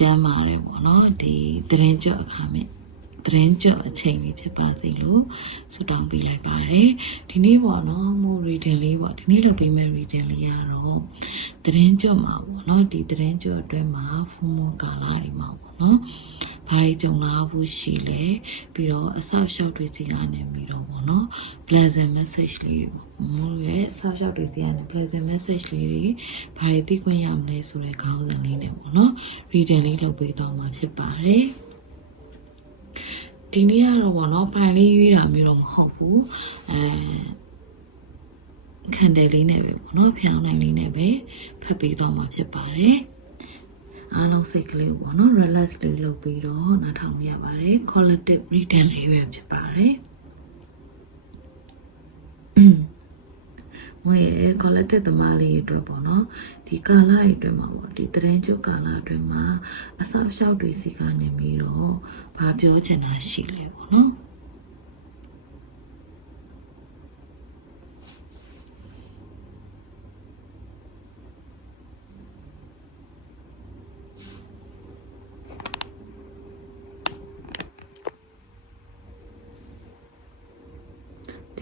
ကိုကျမ်းပါတယ်ပေါ့နော်ဒီသတင်းကြွအခါမဲ့သတင်းကြွအချိန်လေးဖြစ်ပါစေလို့ဆုတောင်းပေးလိုက်ပါတယ်ဒီနေ့ပေါ့နော်မို့ reading လေးပေါ့ဒီနေ့လုပ်ပေးမယ့် reading လေးကတော့သတင်းကြွမှာပေါ့နော်ဒီသတင်းကြွအတွင်းမှာဖုံမကာလာတွေမှာပေါ့နော်ဘာတွေကြုံလာဖို့ရှိလဲပြီးတော့အဆောက်အအုံတွေစီကနေပြီးတော့ပေါ့ နော် pleasant message လေးတွေပေါ့မို့ရဲ့အဆောက်အအုံတွေစီကနေ pleasant message လေးတွေဘာတွေသိခွင့်ရမလဲဆိုတဲ့ခေါင်းစဉ်လေးနဲ့ပေါ့နော် reading လေးလုပ်ပေးတော့မှာဖြစ်ပါတယ်ဒီနေ့ကတော့ပေါ့နော်ဖိုင်လေးရွေးတာမျိုးတော့မဟုတ်ဘူးအဲခန္ဓာလေးနဲ့ပဲပေါ့နော်ဖျောင်းနိုင်လေးနဲ့ပဲဖတ်ပေးတော့မှာဖြစ်ပါတယ်အားလုံးစိတ်ကလေးကိုပေါ့နော် relax လေးလုပ်ပြီးတော့နားထောင်ရပါတယ် collective reading လေးပဲဖြစ်ပါတယ် မွေရဲ့ collective သမားလေးတွေအတွက်ပေါ့နော်ဒီကာလတွေအတွက်မှာပေါ့ဒီတရင်ကျုပ်ကာလအတွက်မှာအဆောက်အအုံတွေစီကနေပြီးတော့ဘာပြောချင်တာရှိလဲပေါ့နော်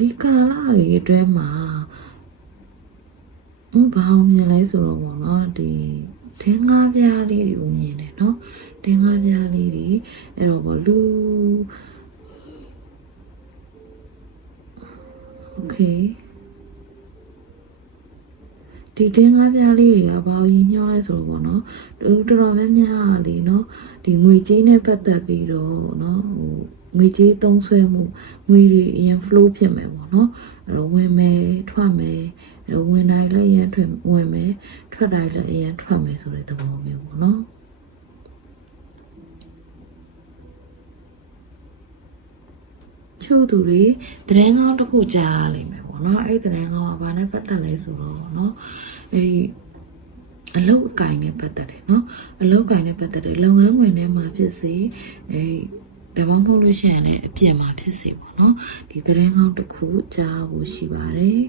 ဒီကာလတွေအတွဲမှာဘာအောင်မြင်လဲဆိုတော့ဘောနော်ဒီဒင်းကားပြားလေးတွေကိုမြင်တယ်နော်ဒင်းကားပြားလေးတွေအဲ့တော့ဘောလူ okay ဒီတင်းကားပြားလေးတွေကဘာကြီးညှောလဲဆိုတော့ပေါ့နော်တော်တော်များများလေးနော်ဒီငွေကြေးနဲ့ပတ်သက်ပြီးတော့နော်ဟို ငွေကြေးသုံးဆွဲမှုငွေတွေအရင် flow ဖြစ်မယ်ပေါ့နော်အဲ့တော့ဝင်မယ်ထွက်မယ်အဲ့တော့ဝင်တိုင်းလည်းအရင်ထွက်ဝင်မယ်ထွက်တိုင်းလည်းအရင်ထွက်မယ်ဆိုတဲ့သဘောမျိုးပေါ့နော်ချို့သူတွေသတင်းကောင်းတစ်ခုကြားရလိမ့်မယ်ပေါ့နော်အဲ့ဒီသတင်းကောင်းကဘာနဲ့ပတ်သက်လဲဆိုတော့နော်အဲ့ဒီအလုတ်အကင်နဲ့ပတ်သက်တယ်နော်အလုတ်အကင်နဲ့ပတ်သက်တယ်လုပ်ငန်းဝင်ထဲမှာဖြစ်စေအဲ ဒါမှမဟုတ်လို့ရှိရင်လည်းအပြင်မှာဖြစ်စေပေါ့နော်ဒီသတင်းကောင်းတစ်ခုကြားဖို့ရှိပါတယ်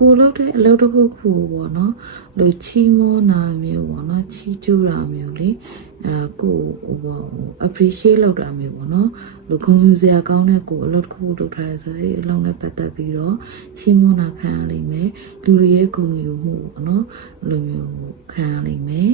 ကိုလုပ်တဲ့အလုပ်တစ်ခုခုပေါ့နော်လို့ချီးမောနာမျိုးပေါ့နော်ချီးကျူးတာမျိုးလေအဲကိုဟိုပေါ့ဟို appreciate လုပ်တာမျိုးပေါ့နော်လို့ဂုဏ်ယူစရာကောင်းတဲ့ကိုအလုပ်တစ်ခုခုလုပ်ထားရဆိုရင်အလုပ်နဲ့ပတ်သက်ပြီးတော့ချီးမောနာခံရလိမ့်မယ်လူတွေရဲ့ဂုဏ်ယူမှုပေါ့နော်လိုမျိုးခံရလိမ့်မယ်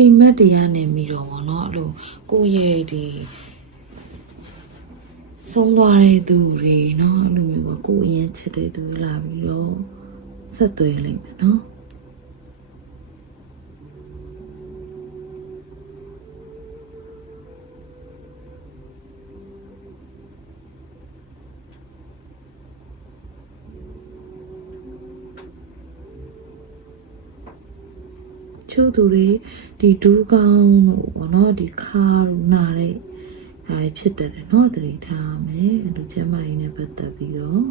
အိမ်မက်တရားနဲ့မိတော့ဗောနော်အဲ့လိုကိုယ့်ရဲ့ဒီဆုံးသွားတဲ့သူတွေနော်အဲ့လိုမျိုးပေါ့ကိုယ့်အရင်ချစ်တဲ့သူလာပြီးတော့ဆက်သွယ်လိမ့်မယ်နော် ချို့သူတွေဒီဒူးကောင်းတို့ပေါ့နော်ဒီခါတို့နာတဲ့ဟာဖြစ်တတ်တယ်နော်သတိထားမယ်လူချမ်းမကြီးနဲ့ပတ်သက်ပြီးတော့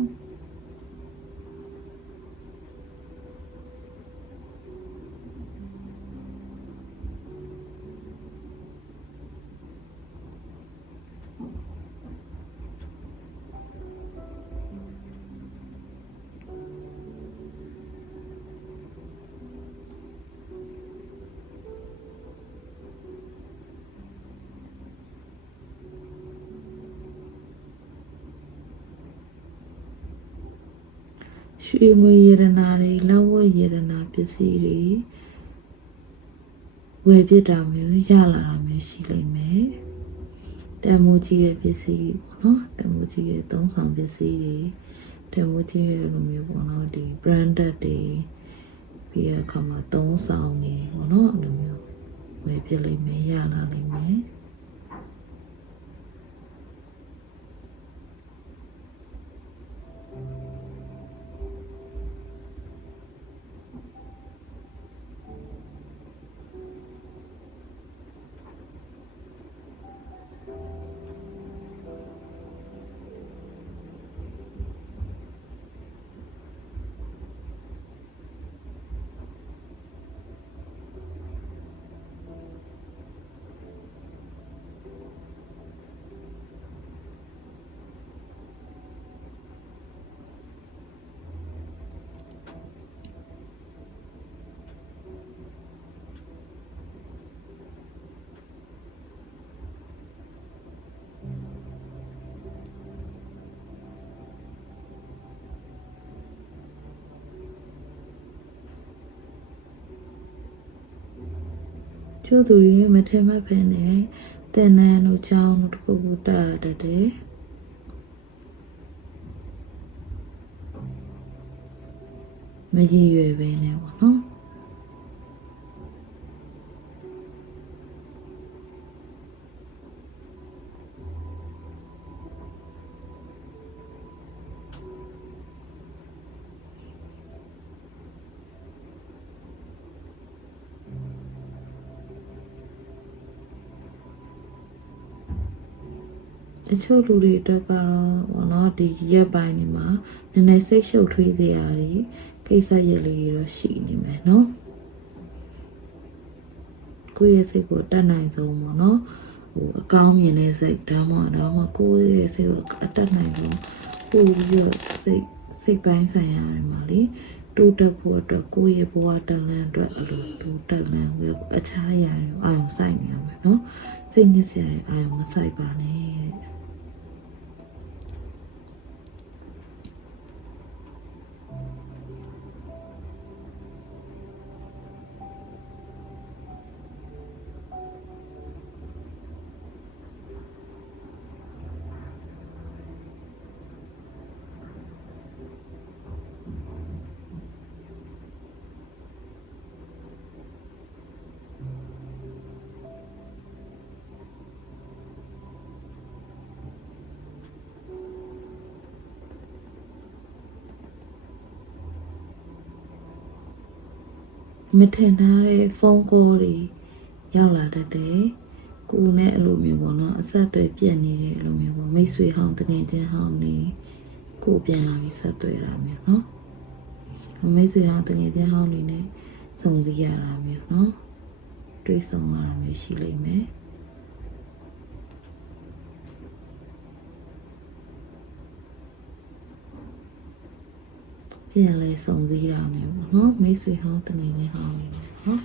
ရွှေငွေရတနာတွေလောက်ဝတ်ရတနာပစ္စည်းတွေဝယ်ပြစ်တာမျိုးရလာတာမျိုးရှိလိမ့်မယ်တန်မိုးကြီးတဲ့ပစ္စည်းပေါ့နော်တန်မိုးကြီးတဲ့သုံးဆောင်ပစ္စည်းတွေတန်မိုးကြီးတဲ့လိုမျိုးပေါ့နော်ဒီ branded တွေပြီးရခါမှာသုံးဆောင်နေပေါ့နော်အဲ့လိုမျိုးဝယ်ပြစ်လိမ့်မယ်ရလာလိမ့်မယ် ကျိုးသူတွေမထင်မှတ်ပဲနဲ့တင်နန်းတို့ကြောင်းတို့တစ်ခုခုတာတတ်တယ်မရည်ရွယ်ပဲနဲ့ပေါ့နော် တ ချို့လူတွေအတွက်ကတော့ဘောနော်ဒီရက်ပိုင်းနေမှာနည်းနည်းစိတ်ရှုပ်ထွေးစရာတွေကိစ္စရက်လေးတွေတော့ရှိနေမယ်နော်ကိုယ့်ရဲ့စိတ်ကိုတတ်နိုင်ဆုံးပေါ့နော်ဟိုအကောင်းမြင်တဲ့စိတ်ဒါမှမဟုတ်တော့မှကိုယ့်ရဲ့စိတ်ကိုအတတ်နိုင်ဆုံးပို့ပြီးတော့စိတ်စိတ်ပိုင်းဆိုင်ရာတွေမှာလေတိုးတက်ဖို့အတွက်ကိုယ့်ရဲ့ဘဝတန်လန်းအတွက်အလိုတိုးတက်လန်းကိုအခြားအရာတွေအာရုံစိုက်နေရမယ်နော်စိတ်ညစ်စရာတွေအာရုံမစိုက်ပါနဲ့တဲ့ မထင်ထားတဲ့ဖုန်းကောတွေရောက်လာတတ်တယ်။ကိုယ်နဲ့အလိုမျိုးပေါ့နော်အဆက်အသွယ်ပြတ်နေတဲ့အလိုမျိုးပေါ့မိတ်ဆွေဟောင်းတငယ်ချင်းဟောင်းနေကိုယ်ပြန်လာပြီးဆက်သွယ်တာမျိုးနော်။မိတ်ဆွေဟောင်းတငယ်ချင်းဟောင်းနေနဲ့စုံစည်းရတာမျိုးနော်။တွေးဆုံရတာမျိုးရှိလိမ့်မယ်။ ပြန်လဲစုံစည်းတာမျိုးပေါ့နော်မိတ်ဆွေဟောင်းတငယ်ချင်းဟောင်းနေတယ်နော်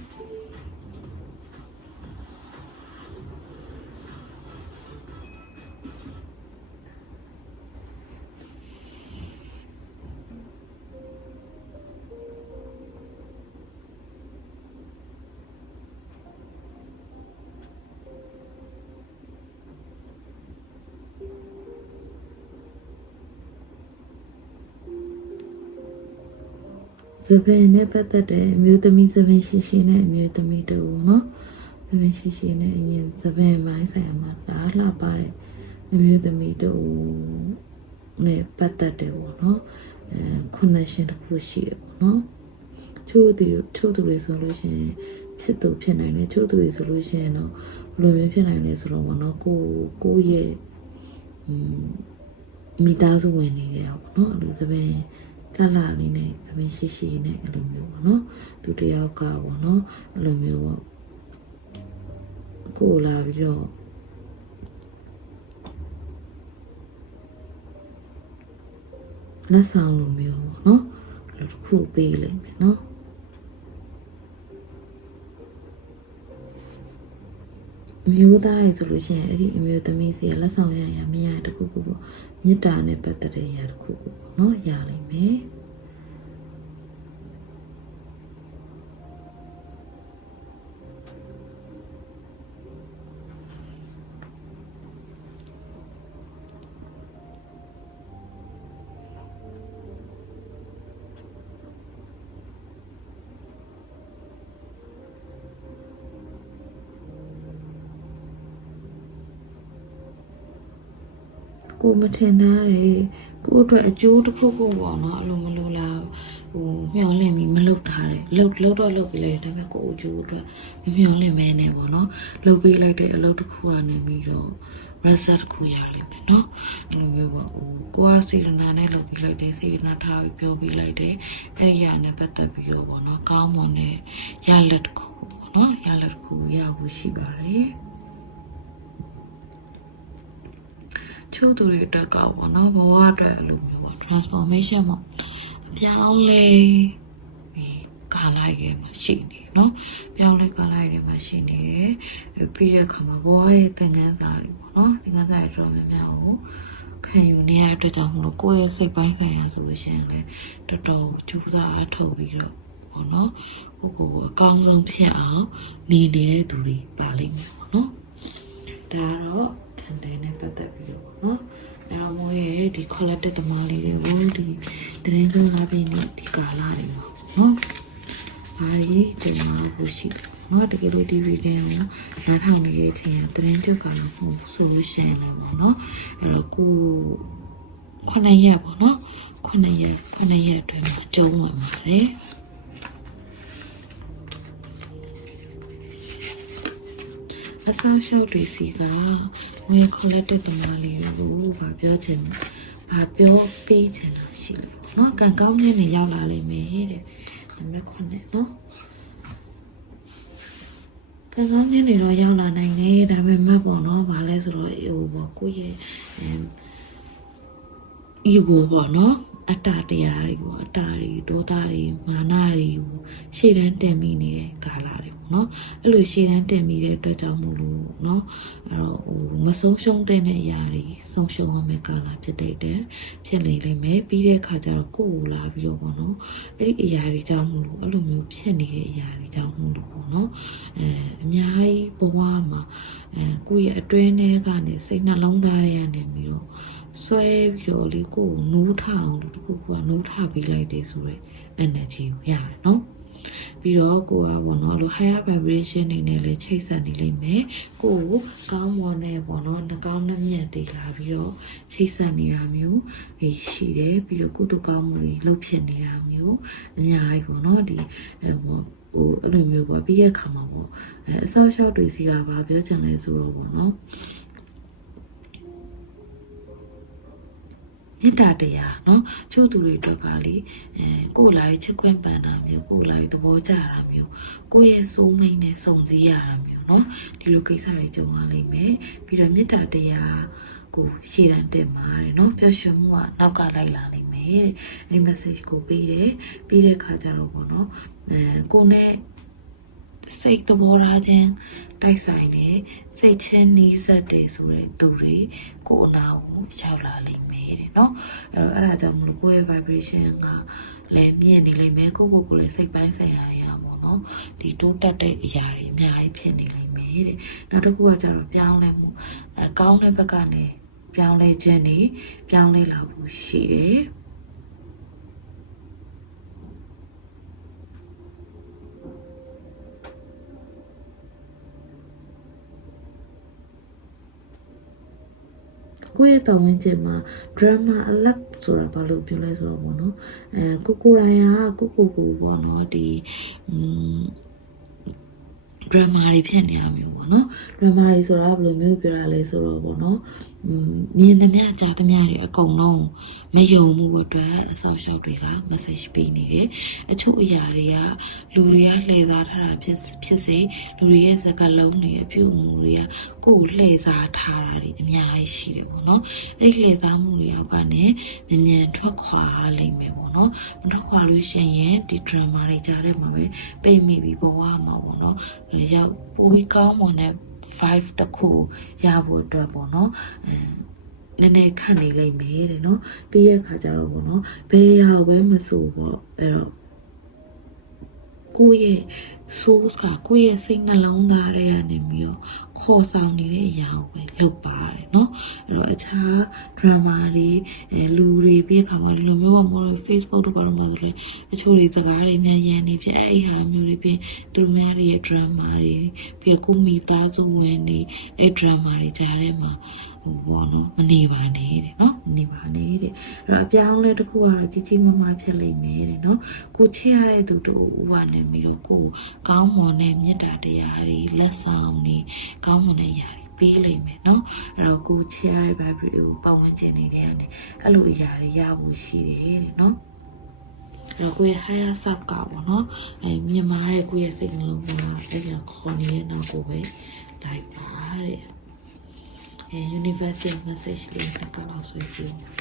သပင်နဲ့ပတ်သက်တဲ့အမျိုးသမီးသပင်ရှိရှိနဲ့အမျိုးသမီးတူနော်သပင်ရှိရှိနဲ့အရင်သပင်ပိုင်းဆိုင်ရာမှာဒါလှပတဲ့အမျိုးသမီးတူနဲ့ပတ်သက်တယ်ပေါ့နော်အဲ connection တစ်ခုရှိတယ်ပေါ့နော်ချို့သူချို့သူတွေဆိုလို့ရှိရင်ချစ်သူဖြစ်နိုင်တယ်ချို့သူတွေဆိုလို့ရှိရင်တော့ဘယ်လိုမျိုးဖြစ်နိုင်လဲဆိုတော့ပေါ့နော်ကိုကိုရဲ့อืมမိသားစုဝင်နေတယ်ပေါ့နော်အဲ့လိုသပင် လှလှလေးနဲ့သပင်ရှိရှိနဲ့အဲ့လိုမျိုးပေါ့နော်သူတယောက်ကပေါ့နော်အဲ့လိုမျိုးပေါ့ကိုလာပြီးတော့လက်ဆောင်လိုမျိုးပေါ့နော်အဲ့လိုတစ်ခုပေးလိုက်မယ်နော် မျိုးသားတွေဆိုလို့ရှိရင်အဲ့ဒီအမျိုးသမီးစီကလက်ဆောင်ရရမရတခုခုပေါ့မေတ္တာနဲ့ပတ်သက်တဲ့ຢာတခုခုပေါ့နော်ရလိမ့်မယ် ကို မထင်တာတယ်ကိုအတွက်အကျိုးတစ်ခုခုပေါ့နော်အလိုမလိုလားဟိုမျောလင့်ပြီးမလုတ်ထားတယ်လုတ်လုတ်တော့လုတ်ပြီးလိုက်တယ်ဒါပေမဲ့ကိုအကျိုးအတွက်မမျောလင့်မဲနေပေါ့နော်လုတ်ပြီးလိုက်တဲ့အလုပ်တစ်ခုကနေပြီးတော့ result တစ်ခုရလိမ့်မယ်နော်အဲ့လိုမျိုးပေါ့ဟိုကိုကစေတနာနဲ့လုတ်ပြီးလိုက်တယ်စေတနာထားပြီးပြောပြီးလိုက်တယ်အဲ့ဒီရနဲ့ပတ်သက်ပြီးတော့ပေါ့နော်ကောင်းမွန်တဲ့ရလက်တစ်ခုပေါ့နော်ရလက်တစ်ခုရဖို့ရှိပါတယ် ချို့သူတွေအတွက်ကပေါ့နော်ဘဝအတွက်အဲ့လိုမျိုးပေါ့ transformation ပေါ့အပြောင်းလဲပြီးကာလရည်မှာရှိနေเนาะပြောင်းလဲကာလရည်မှာရှိနေတယ်ပြီးတဲ့အခါမှာဘဝရဲ့သင်ခန်းစာတွေပေါ့နော်သင်ခန်းစာတွေတော့များများကိုခံယူနေရတဲ့အတွက်ကြောင့်မလို့ကိုယ့်ရဲ့စိတ်ပိုင်းဆိုင်ရာဆိုလို့ရှိရင်လည်းတော်တော်ကြိုးစားအားထုတ်ပြီးတော့ ပေါ့နော်ကိုကိုကိုအကောင်းဆုံးဖြစ်အောင်နေနေတဲ့သူတွေပါလိမ့်မယ်ပေါ့နော်ဒါကတော့ ခံတယ်နဲ့ပတ်သက်ပြီးတော့ပေါ့နော်အဲ့တော့မိုးရဲ့ဒီ collected သမားလေးတွေကိုဒီတရင်ကငါးပင်နဲ့ဒီကာလာတွေပေါ့နော်ဘာကြီးဒီမှာဘူးရှိတယ်နော်တကယ်လို့ဒီ reading ကိုနားထောင်နေတဲ့အချိန်ကတရင်ကျုပ်ကလည်းဟုတ်ဆိုလို့ရှိရင်လည်းပေါ့နော်အဲ့တော့ကိုခုနှစ်ရက်ပေါ့နော်ခုနှစ်ရက်ခုနှစ်ရက်အတွင်းမှာအကျုံးဝင်ပါတယ်အဆောင်ရှောက်တွေစီက ငွေခေါ်လက်တဲ့တမလေးကိုဗာပြောချင်ဗာပြောပေးချင်တာရှိတယ်ပေါ့နော်ကံကောင်းတဲ့နေရောက်လာလိမ့်မယ်တဲ့နံပါတ်9နော်ကံကောင်းတဲ့နေတော့ရောက်လာနိုင်တယ်ဒါပေမဲ့ပေါ့နော်ဗာလဲဆိုတော့ဟိုပေါ့ကိုယ့်ရဲ့အမ် ego ပေါ့နော် အတ္တတရားတွေပေါ့အတ္တတွေဒေါသတွေမာနတွေကိုရှေ့တန်းတင်မိနေတဲ့ကာလတွေပေါ့နော်အဲ့လိုရှေ့တန်းတင်မိတဲ့အတွက်ကြောင့်မို့လို့နော်အဲ့တော့ဟိုမဆုံးရှုံးတဲ့အရာတွေဆုံးရှုံးရမယ့်ကာလဖြစ်တဲ့တဲ့ဖြစ်နေလိမ့်မယ်ပြီးတဲ့အခါကျတော့ကိုယ်ကိုလာပြီးတော့ပေါ့နော်အဲ့ဒီအရာတွေကြောင့်မို့လို့အဲ့လိုမျိုးဖြစ်နေတဲ့အရာတွေကြောင့်မို့လို့ပေါ့နော်အဲအများကြီးဘဝမှာအဲကိုယ့်ရဲ့အတွင်းထဲကနေစိတ်နှလုံးသားတွေကနေပြီးတော့ ဆွဲပြီးတော့လေကိုယ်ကိုနိုးထအောင်လို့တခုကနိုးထပေးလိုက်တယ်ဆိုတော့ energy ကိုရတယ်နော်ပြီးတော့ကိုကပေါ့နော်လို့ higher vibration နေနဲ့လည်းချိတ်ဆက်နေလိမ့်မယ်ကိုကိုကောင်းမွန်တဲ့ပေါ့နော်နှကောင်းနှမျက်တွေလာပြီးတော့ချိတ်ဆက်နေတာမျိုးတွေရှိတယ်ပြီးတော့ကုသကောင်းမှုတွေလှုပ်ဖြစ်နေတာမျိုးအများကြီးပေါ့နော်ဒီဟိုဟိုအဲ့လိုမျိုးပေါ့ပြီးတဲ့ခါမှာပေါ့အဲအဆောက်အအုံတွေစီကဘာပြောချင်လဲဆိုတော့ပေါ့နော် မေတ္တာတရားเนาะချို့သူတွေတို့ကလေအဲကိုယ်လာရေးချစ်ခွင့်ပန်တာမျိုးကိုယ်လာရေးသဘောကျတာမျိုးကိုယ့်ရဲ့စိုးမိန်နဲ့စုံစည်းရတာမျိုးเนาะဒီလိုကိစ္စတွေကြုံရလိမ့်မယ်ပြီးတော့မေတ္တာတရားကိုရှေ့တန်းတင်ပါတယ်เนาะပျော်ရွှင်မှုကနောက်ကလိုက်လာနိုင်မယ်တဲ့အဲဒီ message ကိုပေးတယ်ပြီးတဲ့ခါကျတော့ပေါ့เนาะအဲကိုယ်နဲ့ စိတ်သဘောထားခြင်းတိုက်ဆိုင်နေစိတ်ချင်းနီးစပ်တယ်ဆိုတဲ့သူတွေကိုယ်အနာကိုရောက်လာလိမ့်မယ်တဲ့เนาะအဲ့တော့အဲ့ဒါကြောင့်မလို့ကိုယ့်ရဲ့ vibration ကလည်းမြင့်နေလိမ့်မယ်ကိုယ့်ကိုယ်ကိုလည်းစိတ်ပိုင်းဆိုင်ရာအရာပေါ့เนาะဒီတိုးတက်တဲ့အရာတွေအများကြီးဖြစ်နေလိမ့်မယ်တဲ့နောက်တစ်ခုကကျတော့ပြောင်းလဲမှုအကောင်းတဲ့ဘက်ကနေပြောင်းလဲခြင်းနေပြောင်းလဲလာဖို့ရှိတယ် ကိုယ့်ရဲ့ပတ်ဝန်းကျင်မှာ drama alert ဆိုတာဘာလို့ပြောလဲဆိုတော့ပေါ့နော်အဲကိုကိုရိုင်းကကိုကိုကိုပေါ့နော်ဒီอืม drama တွေဖြစ်နေတာမျိုးပေါ့နော် drama တွေဆိုတာဘယ်လိုမျိုးပြောရလဲဆိုတော့ပေါ့နော် မြင်သမျှကြားသမျှတွေအကုန်လုံးမယုံမှုအတွက်အဆောက်အအုံတွေက message ပေးနေတယ်အချို့အရာတွေကလူတွေကလှည့်စားထားတာဖြစ်ဖြစ်စေလူတွေရဲ့စကားလုံးတွေအပြုအမူတွေကကိုယ်လှည့်စားထားတာတွေအများကြီးရှိတယ်ပေါ့နော်အဲ့ဒီလှည့်စားမှုတွေအောက်ကနေမြန်မြန်ထွက်ခွာလိမ့်မယ်ပေါ့နော်မထွက်ခွာလို့ရှိရင်ဒီ drama တွေကြားထဲမှာပဲပိတ်မိပြီးဘဝမှာပေါ့နော်ရောက်ပိုပြီးကောင်းမွန်တဲ့ 5တခုရဖို့အတွက်ပေါ့နော်အဲနည်းနည်းခန့်နေလိမ့်မယ်တဲ့နော်ပြီးတဲ့အခါကျတော့ပေါ့နော်ဘယ်ဟာပဲမဆိုပေါ့အဲ့တော့ကိုယ့်ရဲ့ source ကကိုယ့်ရဲ့စိတ်နှလုံးသားတွေကနေပြီးတော့ ခေါ်ဆောင်နေတဲ့အရာကိုပဲလုပ်ပါတယ်เนาะအဲ့တော့အခြား drama တွေအဲလူတွေပြီးခါမှာဒီလိုမျိုးကမော် Facebook တို့ဘာလို့မှဆိုလဲအချို့တွေစကားတွေများရန်နေဖြစ်အဲ့ဒီဟာမျိုးတွေပြီးသူတို့များတွေရဲ့ drama တွေပြီးကိုမိသားစုဝင်တွေအဲ့ drama တွေကြားထဲမှာ ဟိုဘောနော်မနေပါနဲ့တဲ့နော်မနေပါနဲ့တဲ့အဲ့တော့အပြောင်းလဲတစ်ခုကတော့ကြီးကြီးမားမားဖြစ်လိမ့်မယ်တဲ့နော်ကိုချစ်ရတဲ့သူတို့ဦးကနေပြီးတော့ကိုကောင်းမွန်တဲ့မေတ္တာတရားတွေလက်ဆောင်တွေကောင်းမွန်တဲ့ຢာတွေပေးလိမ့်မယ်เนาะအဲ့တော့ကိုချစ်ရတဲ့ Bible ကိုပတ်ဝန်းကျင်နေတဲ့ကနေအဲ့လိုအရာတွေရဖို့ရှိတယ်တဲ့เนาะတော့ကိုယ့်ရဲ့ higher self ကပေါ့နော်အဲမြန်မာရဲ့ကိုယ့်ရဲ့စိတ်နှလုံးသားအဲ့ဒါခေါ်နေတဲ့နောက်ကိုပဲလိုက်ပါတဲ့ အဲ universal message လေးတစ်ခါတော့ဆွဲကြည့်နော်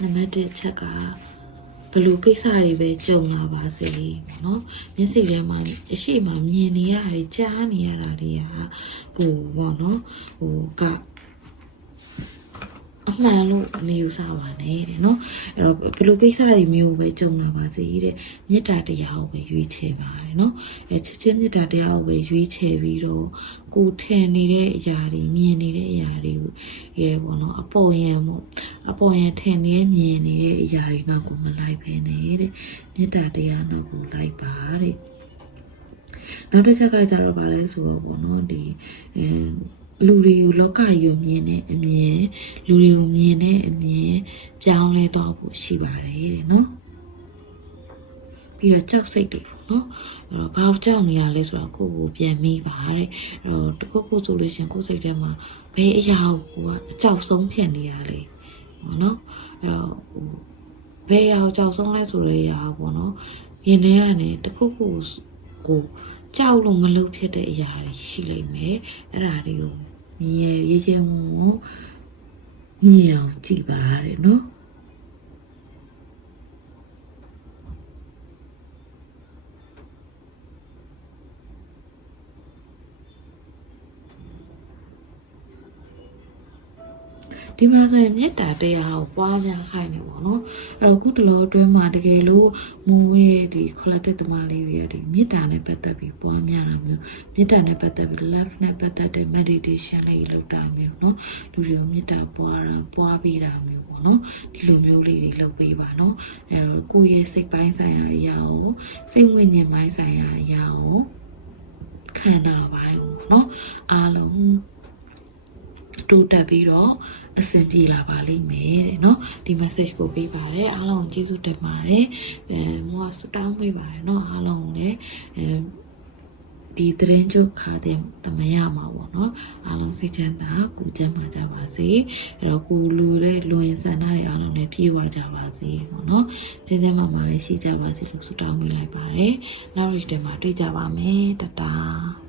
နံပါတ်1ချက်ကယ်လိုကိစ္စတွေပဲကြုံလာပါစေပေါ့နော်မျက်စိထဲမှာအရှိမမြင်နေရတယ်ကြားနေရတာတွေကကိုပေါ့နော်ဟိုက အမှန်လို့မယူဆပါနဲ့တဲ့နော်အဲ့တော့ဘယ်လိုကိစ္စတွေမျိုးပဲကြုံလာပါစေတဲ့မေတ္တာတရားကိုပဲရွေးချယ်ပါတယ်နော်အဲချစ်ချင်းမေတ္တာတရားကိုပဲရွေးချယ်ပြီးတော့ကိုထင်နေတဲ့အရာတွေမြင်နေတဲ့အရာတွေကိုရဲပေါ့နော်အပေါ်ယံပေါ့အပေါ်ယံထင်နေမြင်နေတဲ့အရာတွေနောက်ကိုမလိုက်ဖ ೇನೆ တဲ့မေတ္တာတရားနောက်ကိုလိုက်ပါတဲ့နောက်တစ်ချက်ကကြတော့ဗာလဲဆိုတော့ပေါ့နော်ဒီအဲ လူတွေကိုလောကကြီးကိုမြင်တဲ့အမြင်လူတွေကိုမြင်တဲ့အမြင်ပြောင်းလဲတော့ဖို့ရှိပါတယ်တဲ့နော်ပြီးတော့ကြောက်စိတ်တွေပေါ့နော်အဲ့တော့ဘာလို့ကြောက်နေရလဲဆိုတော့ကိုယ့်ကိုပြန်မိပါတဲ့အဲ့တော့တခုခုဆိုလို့ရှရင်ကိုယ်စိတ်ထဲမှာဘယ်အရာကိုကိုကအကြောက်ဆုံးဖြစ်နေရလဲပေါ့နော်အဲ့တော့ဟိုဘယ်အရာကိုကြောက်ဆုံးလဲဆိုတဲ့အရာပေါ့နော်ရင်ထဲကနေတခုခုကိုကြောက်လို့မလုပ်ဖြစ်တဲ့အရာတွေရှိလိမ့်မယ်အဲ့ဒါတွေကို မြင်ရရေးချင်းဝုံမြင်အောင်ကြည့်ပါတဲ့နော် ဒီမှာဆိုရင်မေတ္တာတရားကိုပွားများခိုင်းနေပေါ့နော်အဲ့တော့ခုတလောအတွင်းမှာတကယ်လို့မိုးရဲ့ဒီ collective သမားလေးတွေရဲ့ဒီမေတ္တာနဲ့ပတ်သက်ပြီးပွားများတာမျိုးမေတ္တာနဲ့ပတ်သက်ပြီး love နဲ့ပတ်သက်တဲ့ meditation လေးလုပ်တာမျိုးနော်လူတွေကိုမေတ္တာပွားတာပွားပေးတာမျိုးပေါ့နော်ဒီလိုမျိုးလေးတွေလုပ်ပေးပါနော်အဲ့တော့ကိုယ့်ရဲ့စိတ်ပိုင်းဆိုင်ရာအရာကိုစိတ်ဝိညာဉ်ပိုင်းဆိုင်ရာအရာကိုခန္ဓာပိုင်းကိုပေါ့နော်အားလုံး တိုးတက်ပြီးတော့အဆင်ပြေလာပါလိမ့်မယ်တဲ့เนาะဒီ message ကိုပေးပါတယ်အားလုံးကိုကျေးဇူးတင်ပါတယ်အဲမို့ဆူတောင်းပေးပါတယ်เนาะအားလုံးကိုလည်းအဲဒီသတင်းချုပ်ခါတဲ့တမရမှာပေါ့เนาะအားလုံးစိတ်ချမ်းသာကိုကျန်းမာကြပါစေအဲ့တော့ကိုလူတဲ့လူရင်ဆန္ဒတွေအားလုံးလည်းပြေဝကြပါစေပေါ့เนาะကျန်းကျန်းမာမာလည်းရှိကြပါစေလို့ဆုတောင်းပေးလိုက်ပါတယ်နောက်ရီတင်မှာတွေ့ကြပါမယ်တတား